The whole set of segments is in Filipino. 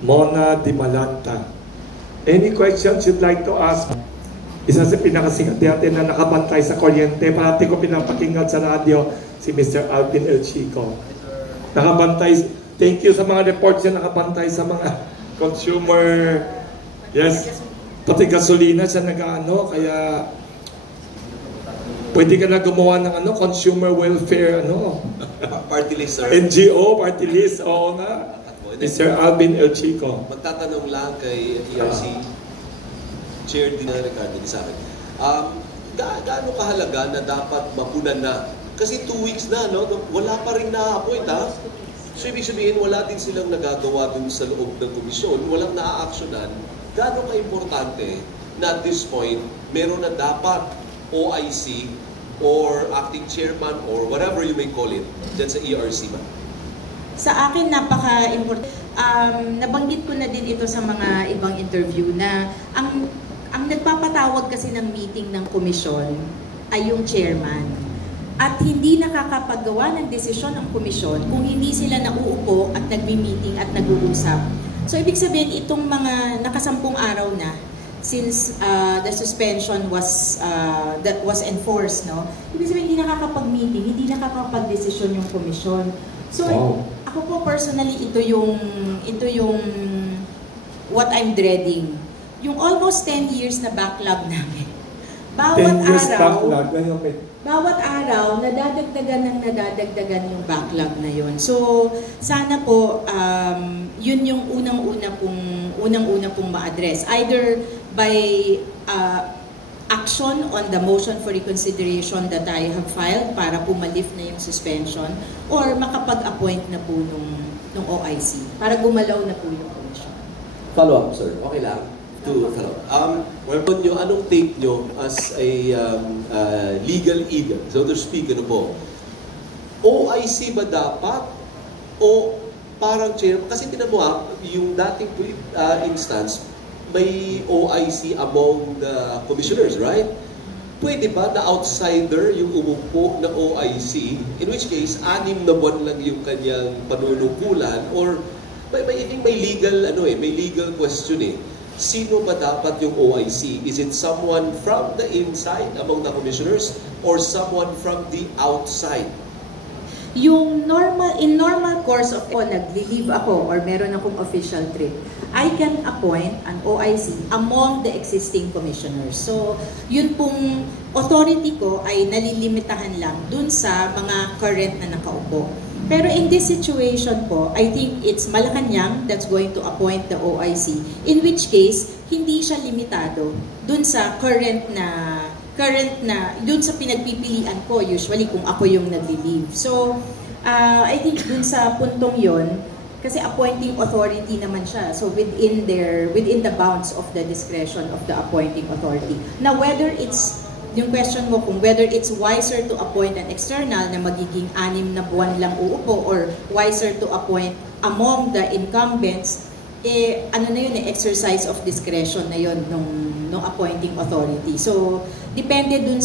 Mona Dimalanta. Any questions you'd like to ask? Isa sa pinakasikat natin na nakabantay sa kuryente. Parati ko pinapakinggan sa radyo si Mr. Alvin El Chico. Nakabantay. Thank you sa mga reports na nakabantay sa mga consumer. Yes. Pati gasolina siya nag-ano. Kaya pwede ka na gumawa ng consumer welfare Party list, sir. NGO, party list. Oo nga. Mr. Alvin El Chico. Magtatanong lang kay ERC Chair din na Ricardo sa akin. Gaano kahalaga na dapat mapunan na? Kasi 2 weeks na, no? Wala pa rin na-appoint, ha? So, ibig sabihin, wala din silang nagagawa dun sa loob ng komisyon, walang na-actionan. Gaano ka-importante na at this point, meron na dapat OIC or acting chairman or whatever you may call it dyan sa ERC ba? Sa akin, napaka-important. Nabanggit ko na din ito sa mga ibang interview na ang nagpapatawag kasi ng meeting ng komisyon ay yung chairman. At hindi nakakapaggawa ng desisyon ng komisyon kung hindi sila nauupo at nagmi-meeting at nag-uusap. So, ibig sabihin, itong mga nakasampung araw na since the suspension was enforced, no? Ibig sabihin, hindi nakakapag-meeting, hindi nakakapag-desisyon yung komisyon. So, ako po personally, ito yung what I'm dreading. Yung almost 10 years na backlog namin. Bawat araw, nadadagdagan yung backlog na yun. So, sana po, yun yung unang-una pong ma-address. Either by action on the motion for reconsideration that I have filed para pumalif na yung suspension or makapag-appoint na po nung OIC para gumalaw na po yung commission. Follow-up, sir. Okay lang. To follow-up. Anong take nyo as a legal eagle, so to speak, ano po? OIC ba dapat o parang chair? Kasi tinan mo yung dating instance, may OIC among the commissioners, right? Pwede ba na outsider yung umupo na OIC, in which case, 6 na buwan lang yung kanyang panunukulan, or may legal question eh. Sino ba dapat yung OIC? Is it someone from the inside among the commissioners or someone from the outside? In normal course of nag-leave ako or meron akong official trip, I can appoint an OIC among the existing commissioners. So, yun pong authority ko ay nalilimitahan lang dun sa mga current na nakaupo. Pero in this situation po, I think it's Malacanang that's going to appoint the OIC, in which case, hindi siya limitado dun sa current na dun sa pinagpipilian ko usually kung ako yung nagli-leave. So, I think dun sa puntong yon, kasi appointing authority naman siya. So, within the bounds of the discretion of the appointing authority. Now, whether it's yung question mo kung whether it's wiser to appoint an external na magiging 6 na buwan lang uupo or wiser to appoint among the incumbents, exercise of discretion na yun nung appointing authority. So, depende din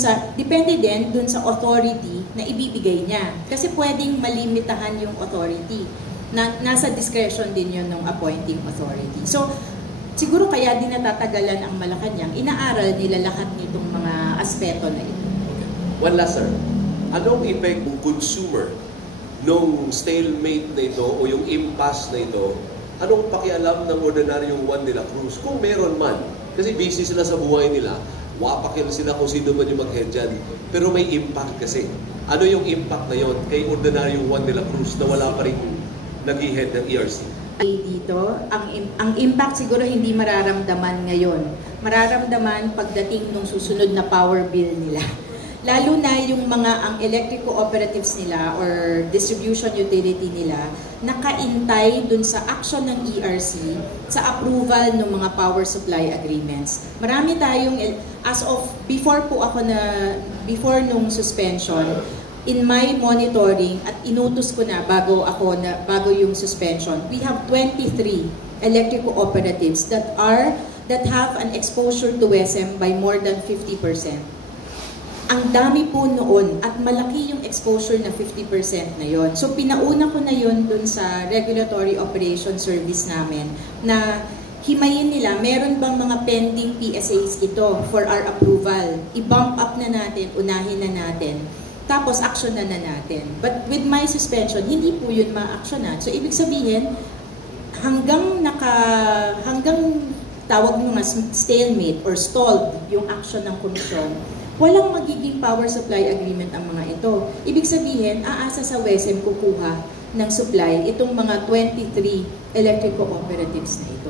dun sa authority na ibibigay niya. Kasi pwedeng malimitahan yung authority. Nasa discretion din yun ng appointing authority. So, siguro kaya din natatagalan ang Malacanang, inaaral nila lahat nitong mga aspeto na ito. One last, sir. Anong effect ng consumer nung stalemate na ito o yung impasse na ito? Anong pakialam ng ordinaryong Juan de la Cruz? Kung meron man. Kasi busy sila sa buhay nila. Wapakil sila kung sino man yung mag-head dyan. Pero may impact kasi. Ano yung impact na yon kay ordinaryong Juan de la Cruz na wala pa rin nag-head ng ERC? Dito, ang impact siguro hindi mararamdaman ngayon. Mararamdaman pagdating nung susunod na power bill nila. Lalo na yung ang electric cooperatives nila or distribution utility nila nakaintay dun sa action ng ERC sa approval ng mga power supply agreements. Marami tayong, as of before nung suspension, in my monitoring at inutos ko na bago yung suspension, we have 23 electric cooperatives that have an exposure to WESM by more than 50%. ang dami po noon at malaki yung exposure na 50% na yon. So pinauna ko na yon dun sa Regulatory Operation Service namin na himayin nila, meron bang mga pending PSAs ito for our approval. I-bump up na natin, unahin na natin. Tapos action na natin. But with my suspension, hindi po yun ma-actionan. So ibig sabihin, hanggang tawag mo nga stalemate or stalled yung action ng komisyon, walang magiging power supply agreement ang mga ito. Ibig sabihin, aasa sa WESM kukuha ng supply itong mga 23 electric cooperatives na ito.